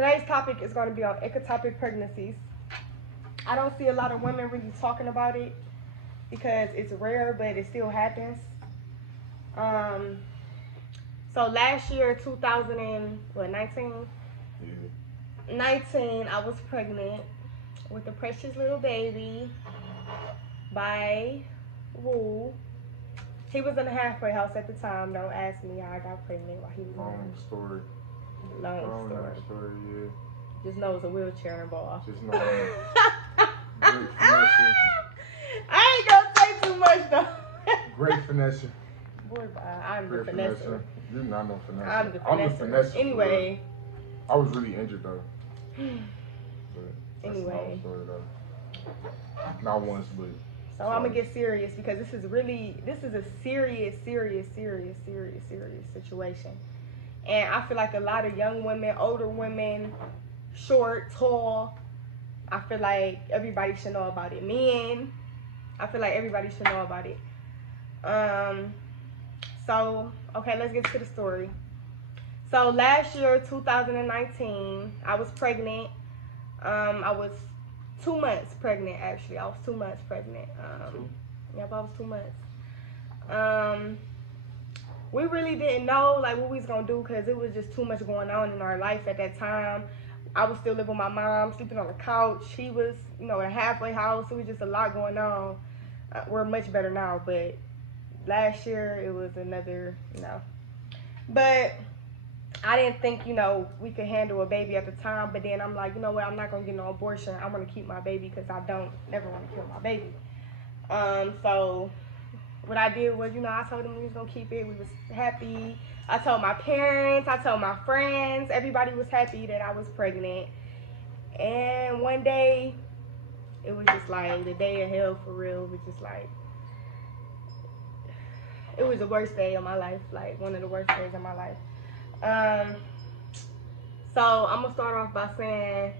Today's topic is going to be on ectopic pregnancies. I don't see a lot of women really talking about it because it's rare, but it still happens. Um, so last year, 2019, Yeah. 19, I was pregnant with a precious little baby by Woo. He was in the halfway house at the time. Don't ask me how I got pregnant while he was Long story. Long story, yeah. Just know it's a wheelchair involved. Just know great finesse. I ain't gonna say too much though. Great finesse. Boy, I'm Great the finesse. finesser. You're not no finesse. I'm the I'm the finesser. Anyway. I was really injured though. But that's Anyway. another story though. Not once, but. So I'm gonna get serious because this is a serious situation. And I feel like a lot of young women, older women, short, tall, I feel like everybody should know about it. Men, I feel like everybody should know about it. So, okay, let's get to the story. So last year, 2019, I was pregnant. I was 2 months pregnant, actually. I was 2 months pregnant. Yep, I was 2 months. We really didn't know like what we was gonna do because it was just too much going on in our life at that time. I was still living with my mom, sleeping on the couch. She was, in a halfway house. It was just a lot going on. We're much better now, but last year it was another, But I didn't think, we could handle a baby at the time. But then I'm like, you know what? I'm not gonna get no abortion. I'm gonna keep my baby because I don't never want to kill my baby. So what I did was, I told them we was gonna keep it. We was happy. I told my parents, I told my friends, everybody was happy that I was pregnant. And one day, it was just like the day of hell for real. It was just like, it was the worst day of my life, like one of the worst days of my life. So I'm gonna start off by saying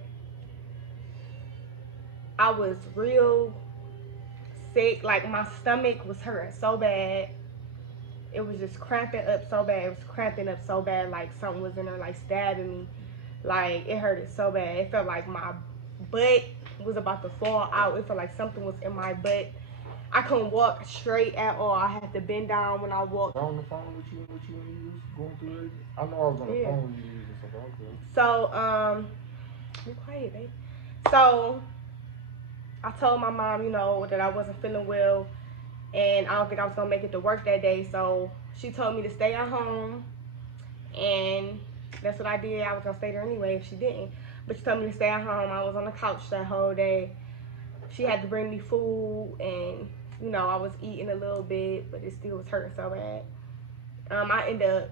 I was real sick. Like my stomach was hurting so bad. It was just cramping up so bad. It was cramping up so bad, like something was in there, like stabbing me. Like it hurted so bad. It felt like my butt was about to fall out. It felt like something was in my butt. I couldn't walk straight at all. I had to bend down when I walked. I was on the phone with you when you was going through it. I know I was on the phone when you was about that. So, be quiet, babe. So, I told my mom, that I wasn't feeling well, and I don't think I was gonna make it to work that day. So she told me to stay at home, and that's what I did. I was gonna stay there anyway if she didn't, but she told me to stay at home. I was on the couch that whole day. She had to bring me food, and I was eating a little bit, but it still was hurting so bad. I ended up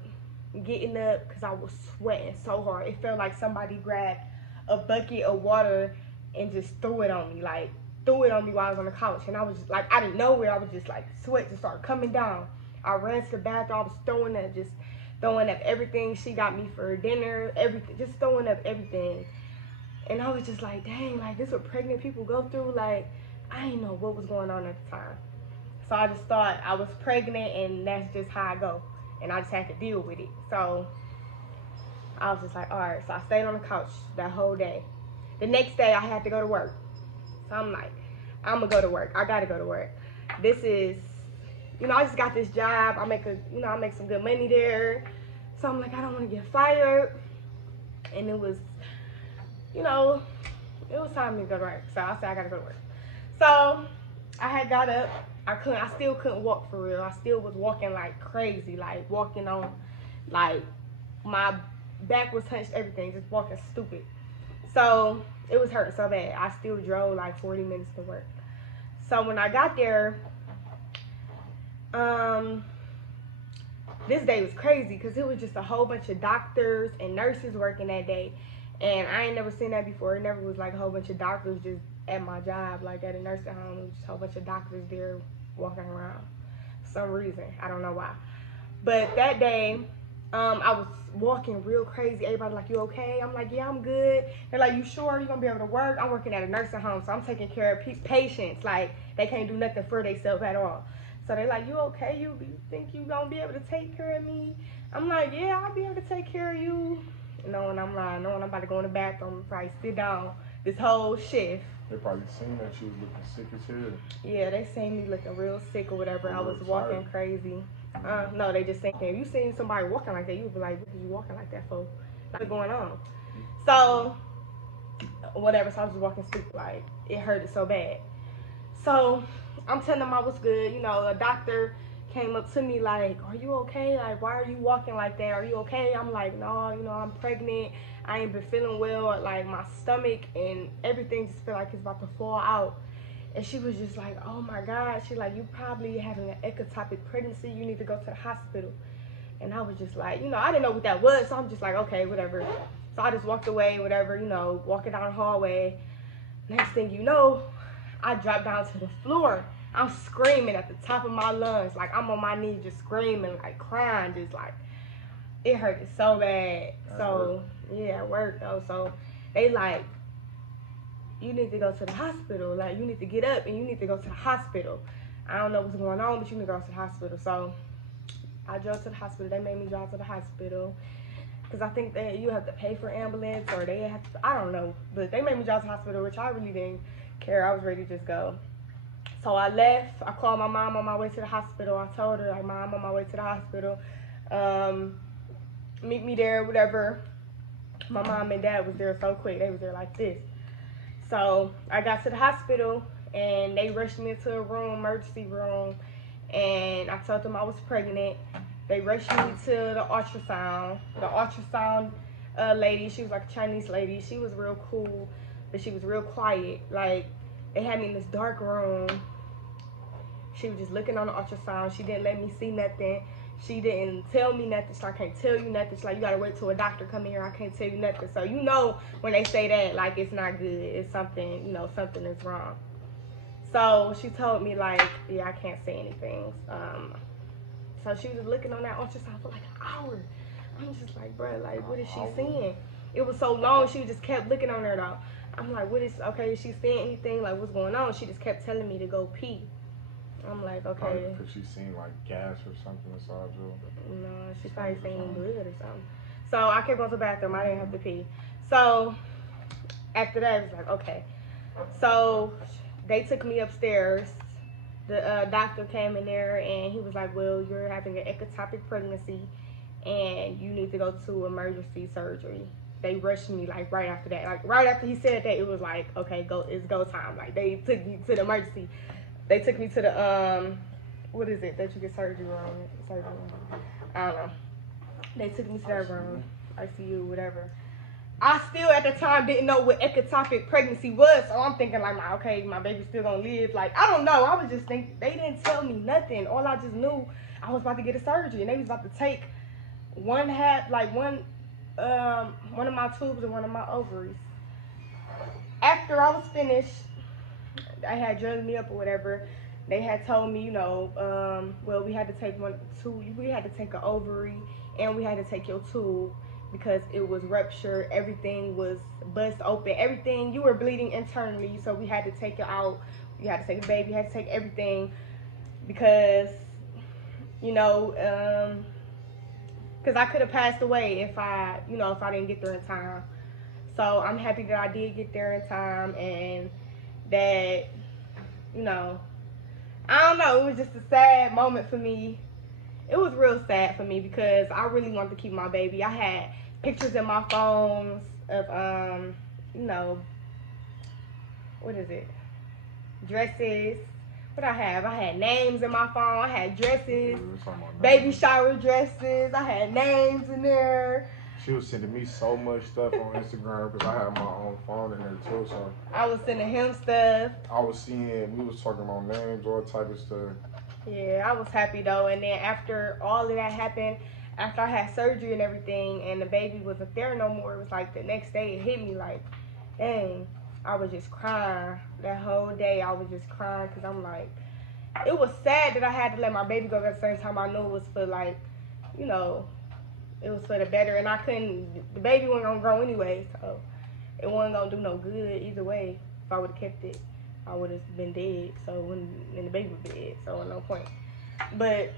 getting up because I was sweating so hard. It felt like somebody grabbed a bucket of water and just threw it on me, while I was on the couch. And I was just, like, out of nowhere, I was just like, sweat just started coming down. I ran to the bathroom. I was throwing up everything she got me for dinner, everything, just throwing up everything. And I was just like, dang, like, this is what pregnant people go through. Like, I didn't know what was going on at the time. So I just thought I was pregnant, and that's just how I go. And I just had to deal with it. So I was just like, all right. So I stayed on the couch that whole day. The next day, I had to go to work. So I'm like, I'm going to go to work. I got to go to work. This is, I just got this job. I make some good money there. So I'm like, I don't want to get fired. And it was, it was time to go to work. So I said, I got to go to work. So I had got up. I still couldn't walk for real. I still was walking like crazy, like walking on, like my back was hunched, everything, just walking stupid. So it was hurting so bad. I still drove like 40 minutes to work. So when I got there, this day was crazy because it was just a whole bunch of doctors and nurses working that day. And I ain't never seen that before. It never was like a whole bunch of doctors just at my job, like at a nursing home. It was just a whole bunch of doctors there walking around for some reason. I don't know why. But that day, I was walking real crazy. Everybody like, you okay? I'm like, yeah, I'm good. They're like, you sure you're going to be able to work? I'm working at a nursing home, so I'm taking care of patients. Like, they can't do nothing for themselves at all. So they're like, you okay? You think you going to be able to take care of me? I'm like, yeah, I'll be able to take care of you. knowing I'm lying, knowing I'm about to go in the bathroom, probably sit down this whole shift. They probably seen that you was looking sick as hell. Yeah, they seen me looking real sick or whatever. I was walking crazy. No, they just saying, if you seen somebody walking like that, you would be like, what are you walking like that for? What's going on? So, whatever. So I was just walking stupid, like, it hurted so bad. So, I'm telling them I was good. You know, a doctor came up to me like, are you okay? Like, why are you walking like that? Are you okay? I'm like, no, you know, I'm pregnant. I ain't been feeling well. Like, my stomach and everything just feel like it's about to fall out. And she was just like, oh my God. She like, you probably having an ectopic pregnancy. You need to go to the hospital. And I was just like, you know, I didn't know what that was. So I'm just like, okay, whatever. So I just walked away, whatever, you know, walking down the hallway. Next thing you know, I dropped down to the floor. I'm screaming at the top of my lungs. Like, I'm on my knees just screaming, like crying, just like, it hurted so bad. So, yeah, it worked though. So they like, you need to go to the hospital. Like, you need to get up and you need to go to the hospital. I don't know what's going on, but you need to go to the hospital. So I drove to the hospital. They made me drive to the hospital. Because I think that you have to pay for ambulance or they have to, I don't know. But they made me drive to the hospital, which I really didn't care. I was ready to just go. So I left. I called my mom on my way to the hospital. I told her, like, Mom, I'm on my way to the hospital. Meet me there, whatever. My mom and dad was there so quick. They was there like this. So I got to the hospital and they rushed me into a room, emergency room. And I told them I was pregnant. They rushed me to the ultrasound. The ultrasound lady, she was like a Chinese lady. She was real cool, but she was real quiet. Like, they had me in this dark room. She was just looking on the ultrasound. She didn't let me see nothing. She didn't tell me nothing. So I can't tell you nothing. She's like, you gotta wait till a doctor come in here. I can't tell you nothing. So you know when they say that, like, it's not good. It's something, you know, something is wrong. So she told me, like, yeah, I can't say anything. So she was just looking on that ultrasound for like an hour. I'm just like, bro, like, what is she seeing? It was so long. She just kept looking on there though. I'm like, what is, okay, is she seeing anything? Like, what's going on? She just kept telling me to go pee. I'm like, okay. Because she seen like gas or something inside you. No, she probably seen blood or something. So I kept going to the bathroom. I didn't have to pee. So after that, it was like, okay. So they took me upstairs. The doctor came in there and he was like, well, you're having an ectopic pregnancy and you need to go to emergency surgery. They rushed me like right after that. Like right after he said that, it was like, okay, go, it's go time. Like they took me to the emergency. They took me to the what is it that you get surgery on? I don't know. They took me to that room, ICU, whatever. I still at the time didn't know what ectopic pregnancy was, so I'm thinking like, okay, my baby's still gonna live. Like, I don't know. I was just thinking, they didn't tell me nothing. All I just knew, I was about to get a surgery, and they was about to take one of my tubes and one of my ovaries. After I was finished, I had drugged me up or whatever. They had told me, you know, well, we had to take we had to take an ovary and we had to take your tube because it was ruptured. Everything was bust open. Everything, you were bleeding internally, so we had to take it out. You had to take the baby, you had to take everything because, you know, because I could have passed away if I didn't get there in time. So I'm happy that I did get there in time and that, you know, I don't know, it was just a sad moment for me. It was real sad for me because I really wanted to keep my baby. I had pictures in my phones of, you know, what is it? Dresses. What I have? I had names in my phone. I had dresses, baby shower dresses. I had names in there. She was sending me so much stuff on Instagram because I had my own phone in there too. So I was sending him stuff. I was seeing, we was talking about names, all type of stuff. Yeah, I was happy though. And then after all of that happened, after I had surgery and everything, and the baby wasn't there no more, it was like the next day it hit me like, dang, I was just crying. That whole day I was just crying because I'm like, it was sad that I had to let my baby go, but at the same time I knew it was for like, you know, it was for the better, and I couldn't, the baby wasn't gonna grow anyway, so it wasn't gonna do no good either way. If I would have kept it, I would have been dead, and the baby was dead, so no point. But,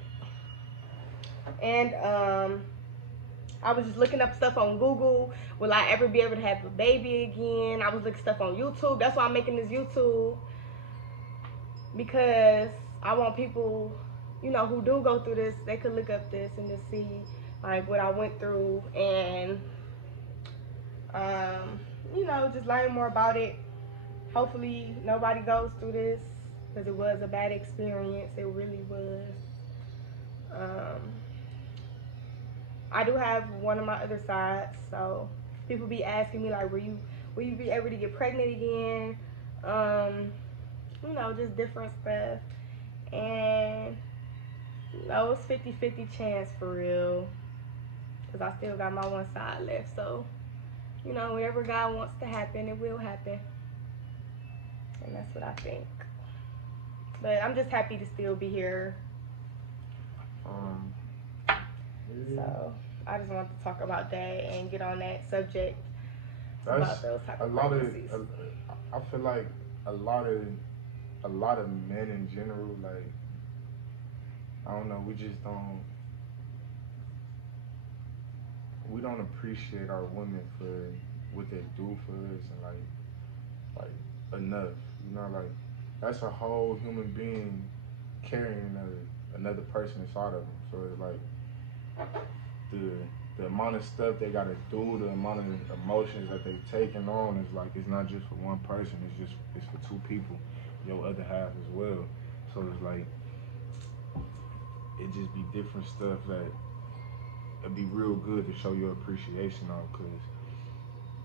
and I was just looking up stuff on Google. Will I ever be able to have a baby again? I was looking stuff on YouTube. That's why I'm making this YouTube, because I want people, who do go through this, they could look up this and just see like what I went through, and just learn more about it. Hopefully nobody goes through this, because it was a bad experience. It really was. I do have one of my other sides, so people be asking me like, will you be able to get pregnant again? Just different stuff. And it's 50-50 chance for real, because I still got my one side left. So, whatever God wants to happen, it will happen. And that's what I think. But I'm just happy to still be here. So I just wanted to talk about that and get on that subject. That's about those type of a lot of. pregnancies. I feel like a lot of men in general, like, I don't know, we don't appreciate our women for what they do for us, and like enough. Like, that's a whole human being carrying another person inside of them. So it's like the amount of stuff they gotta do, the amount of emotions that they taking on is like, it's not just for one person. It's for two people, your other half as well. So it's like, it just be different stuff that it'd be real good to show your appreciation of. Cause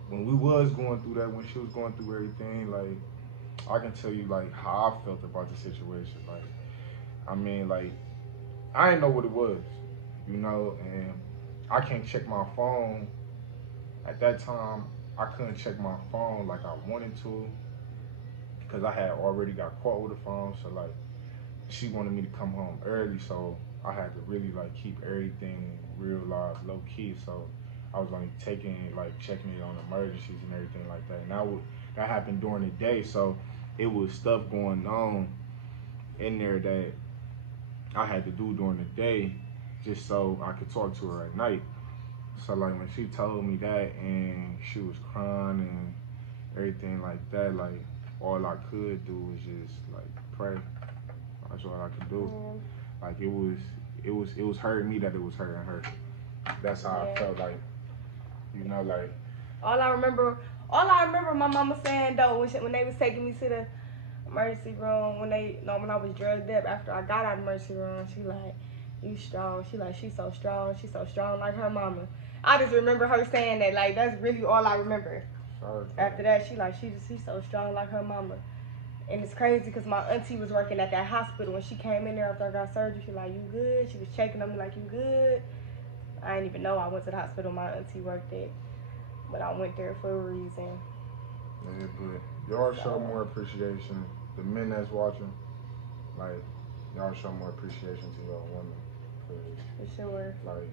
when we was going through that, when she was going through everything, like, I can tell you like how I felt about the situation. Like, I mean, like, I didn't know what it was, and I can't check my phone. At that time, I couldn't check my phone like I wanted to, because I had already got caught with the phone. So like, she wanted me to come home early, so I had to really like keep everything real live, low key. So I was only checking it on emergencies and everything like that. And that happened during the day, so it was stuff going on in there that I had to do during the day, just so I could talk to her at night. So like, when she told me that and she was crying and everything like that, like, all I could do was just like pray. That's all I could do. Like, it was hurting me that it was hurting her. That's how I felt, like, like. All I remember my mama saying though, when they was taking me to the emergency room, when I was drugged up, after I got out of the emergency room, she like, you strong. She like, she's so strong like her mama. I just remember her saying that. Like, that's really all I remember. Sorry. After that, she like, she's so strong like her mama. And it's crazy because my auntie was working at that hospital. When she came in there after I got surgery, she like, you good? She was checking on me like, you good? I didn't even know I went to the hospital my auntie worked at. But I went there for a reason. Yeah, but y'all show more appreciation. The men that's watching, like, y'all show more appreciation to your women. For sure. Like,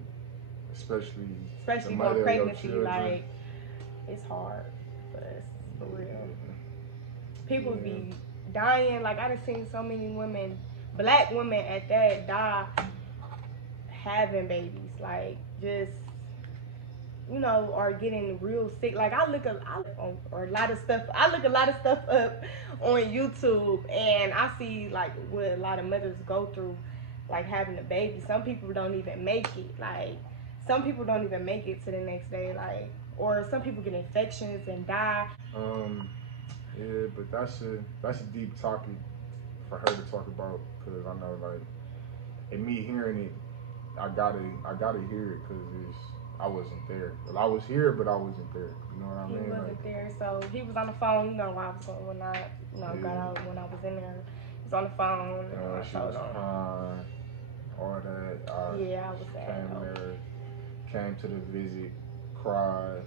especially during pregnancy, like, it's hard for us, for real. People be dying. Like, I done seen so many women, black women at that, die having babies. Like, just, are getting real sick. Like, I look a lot of stuff up on YouTube, and I see like what a lot of mothers go through, like having a baby. Some people don't even make it. Like, some people don't even make it to the next day. Like, or some people get infections and die. Yeah, but that's a deep topic for her to talk about, because I know, like, and me hearing it, I gotta hear it, because I wasn't there. Well, I was here, but I wasn't there. You know what I mean? He wasn't there, so he was on the phone. I was going when I, got out, when I was in there. He was on the phone. And she was crying, all that. I was sad. Came to the visit, cried.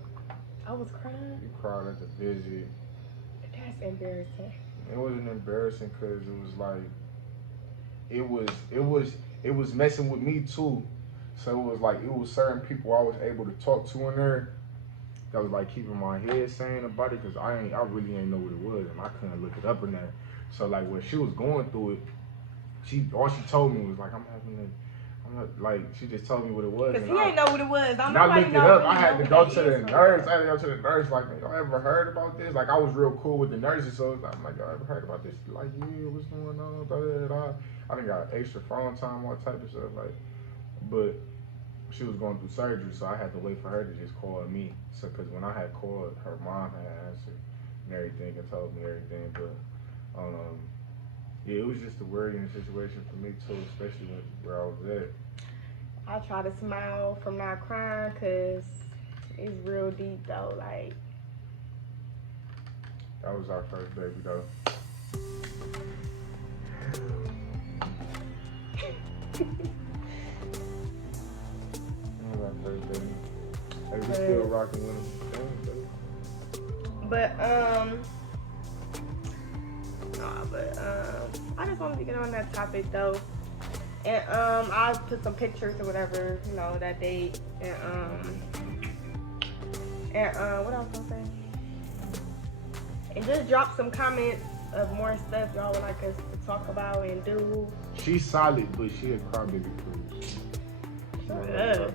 I was crying. You cried at the visit. That's embarrassing. It wasn't embarrassing, because it was like, it was messing with me too. So it was like, it was certain people I was able to talk to in there that was like keeping my head sane about it, because I really ain't know what it was, and I couldn't look it up in there. So like, when she was going through it, all she told me was like, I'm I'm not, like, she just told me what it was. Cause he ain't know what it was. And I looked it up. I had to go to the nurse. I had to go to the nurse. Like, y'all ever heard about this? Like, I was real cool with the nurses, so I'm like, y'all ever heard about this? Like, yeah, what's going on? Da, da, da. I done got extra phone time, all type of stuff. Like, but she was going through surgery, so I had to wait for her to just call me. So, cause when I had called, her mom had answered and everything and told me everything. But yeah, it was just a worrying situation for me too, especially where I was at. I try to smile from not crying, cause it's real deep though. Like, that was our first baby though. That was our first baby. Hey, we still rocking with him. But I just wanted to get on that topic though. And I'll put some pictures or whatever, you know, that date. And what else was I saying? And just drop some comments of more stuff y'all would like us to talk about and do. She's solid, but she a crybaby first. Shut up.